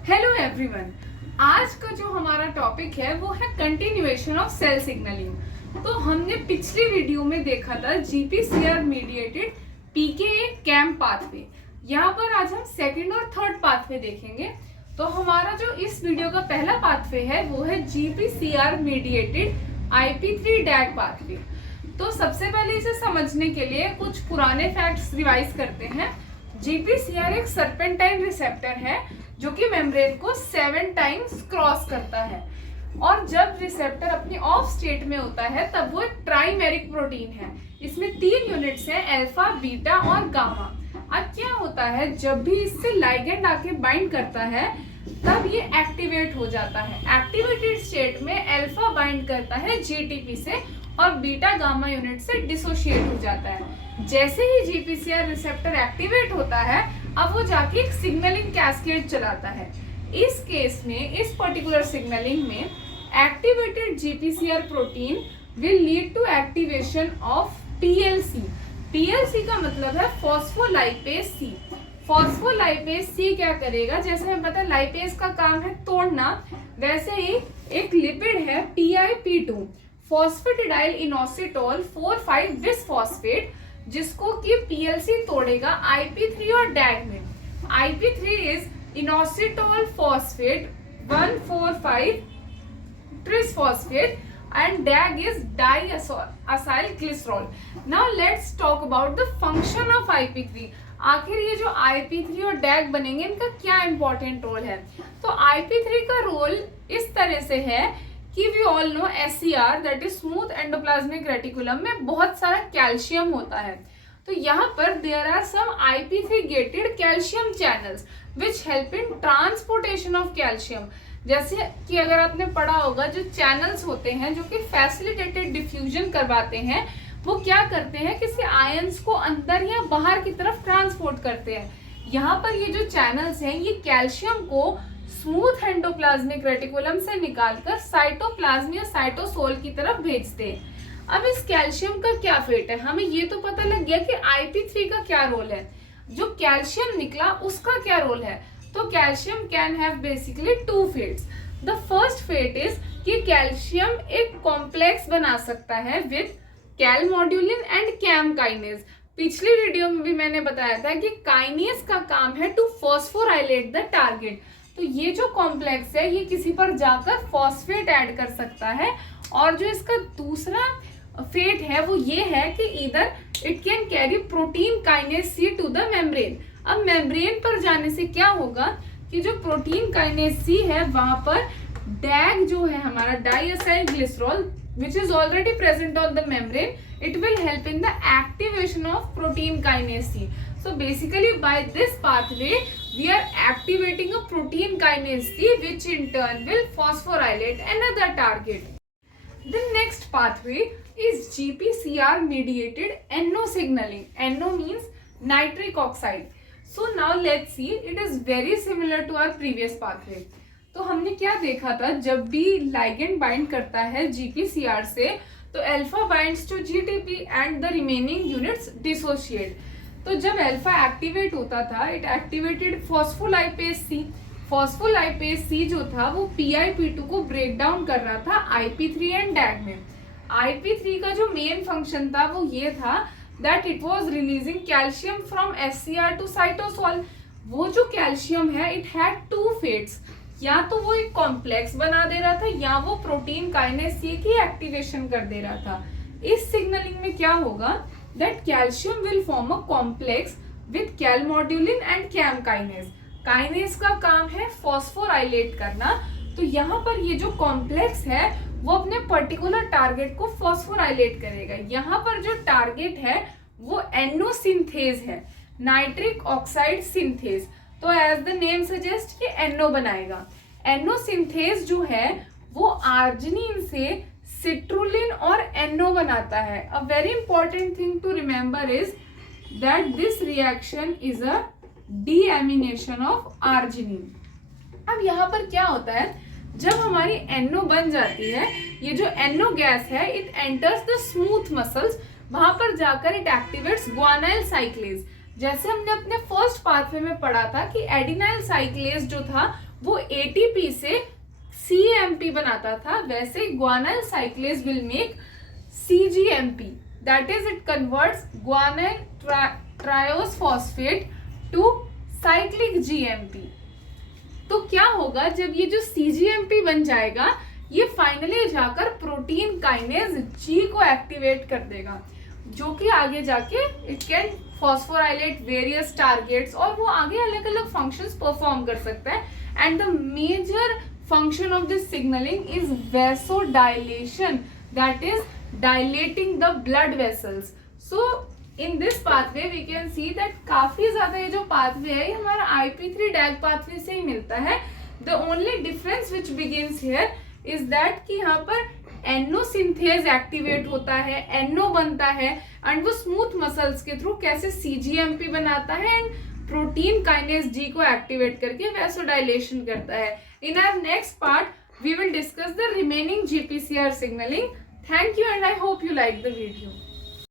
Hello everyone. आज का जो हमारा टॉपिक है वो है कंटिन्यूएशन ऑफ सेल सिग्नलिंग। तो हमने पिछली वीडियो में देखा था GPCR mediated PKA cam pathway. यहाँ पर आज हम सेकंड और थर्ड पाथवे देखेंगे। तो हमारा जो इस वीडियो का पहला पाथवे है वो है जीपीसीआर मीडिएटेड IP3 डैग पाथवे। तो सबसे पहले इसे समझने के लिए कुछ पुराने फैक्ट्स रिवाइज करते हैं। जीपीसीआर एक सर्पेंटाइन रिसेप्टर है जो कि मेम्ब्रेन को 7 टाइम्स क्रॉस करता है, और जब रिसेप्टर अपनी ऑफ स्टेट में होता है तब वो एक ट्राइमेरिक प्रोटीन है। इसमें 3 यूनिट्स हैं, अल्फा, बीटा और गामा। अब क्या होता है, जब भी इससे लाइगेंड आके बाइंड करता है तब ये एक्टिवेट हो जाता है। एक्टिवेटेड स्टेट में अल्फा बाइंड करता है जीटीपी से और बीटा गामा यूनिट से डिसोशिएट हो जाता है। जैसे ही जीपीसीआर रिसेप्टर एक्टिवेट होता है अब वो जाके एक सिग्नलिंग कैस्केड चलाता है। इस केस में, इस पर्टिकुलर सिग्नलिंग में activated GPCR protein will lead to activation of PLC. PLC का मतलब है फॉस्फोलाइपेज सी। फॉस्फोलाइपेज सी क्या करेगा, जैसे हमें पता है लाइपेज का काम है तोड़ना, वैसे ही एक लिपिड है PIP2 फॉस्फेटिडाइल इनोसिटोल 4,5 बिसफॉस्फेट, जिसको कि पीएलसी तोड़ेगा IP3 और डैग में। IP3 is inositol phosphate 1,4,5 ट्रिसफॉस्फेट and DAG is diacyl glycerol. Now let's talk about the function of IP3. आखिर ये जो IP3 और DAG बनेंगे इनका क्या इंपॉर्टेंट रोल है। तो IP3 का रोल इस तरह से है कि we all know SCR that is smooth endoplasmic reticulum में बहुत सारा कैल्शियम होता है। तो यहाँ पर there are some IP3 gated calcium channels which help in transportation of calcium. जैसे कि अगर आपने पढ़ा होगा, जो चैनल्स होते हैं जो कि फैसिलिटेटेड डिफ्यूजन करवाते हैं, वो क्या करते हैं, किसी आयंस को अंदर या बाहर की तरफ ट्रांसपोर्ट करते हैं। यहाँ पर ये जो चैनल्स हैं ये कैल्शियम को स्मूथ एंडोप्लाज्मिक रेटिकुलम से निकालकर साइटोप्लाज्म या साइटोसोल की तरफ भेजते हैं। अब इस कैल्शियम का क्या फेट है, हमें ये तो पता लग गया कि IP3 का क्या रोल है, जो कैल्शियम निकला उसका क्या रोल है। तो calcium can have basically 2 fates. The first fate is कि कैल्शियम एक कॉम्प्लेक्स बना सकता है with calmodulin and cam kinase. पिछली वीडियो में भी मैंने बताया था कि काइनेज का काम है टू फॉस्फोराइलेट द टारगेट। तो ये जो कॉम्प्लेक्स है ये किसी पर जाकर फॉस्फेट ऐड कर सकता है, और जो इसका दूसरा फेट है वो ये है कि इधर it can carry protein kinase C to the membrane. अब मेम्ब्रेन पर जाने से क्या होगा कि जो प्रोटीन काइनेज सी है वहां पर डैग जो है हमारा diacyl glycerol which is already present on the membrane, it will help in the activation of protein kinase C. So basically by this pathway we are activating a protein kinase C which in turn will phosphorylate another target. The next pathway is GPCR mediated NO signaling. NO means nitric oxide. So now let's see, it is very similar to our previous pathway. तो हमने क्या देखा था, जब भी ligand bind करता है GPCR से तो alpha binds to GTP and the remaining units dissociate. तो जब अल्फा एक्टिवेट होता था it activated phospholipase C. Phospholipase C जो था वो PIP2 को ब्रेक डाउन कर रहा था IP3 एंड डैग में। IP3 का जो मेन फंक्शन था वो ये था that it was releasing calcium from SCR to cytosol. वो जो कैल्शियम है इट हैड 2 फेट्स, या तो वो एक कॉम्प्लेक्स बना दे रहा था या वो प्रोटीन काइनेज सी की एक्टिवेशन कर दे रहा था। इस सिग्नलिंग में क्या होगा that calcium will form a complex with calmodulin and cam kinase. Kinase का काम है फॉस्फोराइलेट करना, तो यहाँ पर ये जो कॉम्प्लेक्स है वो अपने पर्टिकुलर टारगेट को फॉस्फोराइलेट करेगा। यहाँ पर जो टारगेट है वो NO सिंथेज है, नाइट्रिक ऑक्साइड सिंथेज। तो एज द नेम सजेस्ट कि NO बनाएगा। NO सिंथेज जो है वो आर्जिनिन से सिट्रुलिन और NO बनाता है। A very important thing to remember is that this reaction is a deamination of arginine. अब यहाँ पर क्या होता है, जब हमारी NO बन जाती है, ये जो NO गैस है it enters the smooth muscles, वहां पर जाकर इट एक्टिवेट्स ग्वानाइल साइक्लेज। जैसे हमने अपने फर्स्ट पाथवे में पढ़ा था कि एडिनाइल साइक्लेज जो था वो एटीपी से सीएमपी बनाता था, वैसे guanyl cyclase will make cGMP, that is it converts guanyl triose phosphate to cyclic GMP. तो क्या होगा जब ये जो सीजीएमपी बन जाएगा, ये फाइनली जाकर प्रोटीन काइनेज जी को एक्टिवेट कर देगा, जो कि आगे जाके it can phosphorylate various targets और वो आगे अलग अलग फंक्शंस परफॉर्म कर सकता है। And the major function of this signalling is vasodilation, that is dilating the blood vessels. So in this pathway we can see that काफी ज्यादा ये जो पाथवे है ये हमारा IP3 डैग पाथवे से ही मिलता है। The only difference which begins here is that कि यहाँ पर एनो सिंथेज एक्टिवेट होता है, एनो बनता है एंड वो स्मूथ मसल्स के थ्रू कैसे सीजीएमपी बनाता है एंड प्रोटीन काइनेज जी को एक्टिवेट करके वैसोडाइलेशन करता है। In our next part we will discuss the remaining GPCR signaling. Thank you and I hope you like the video.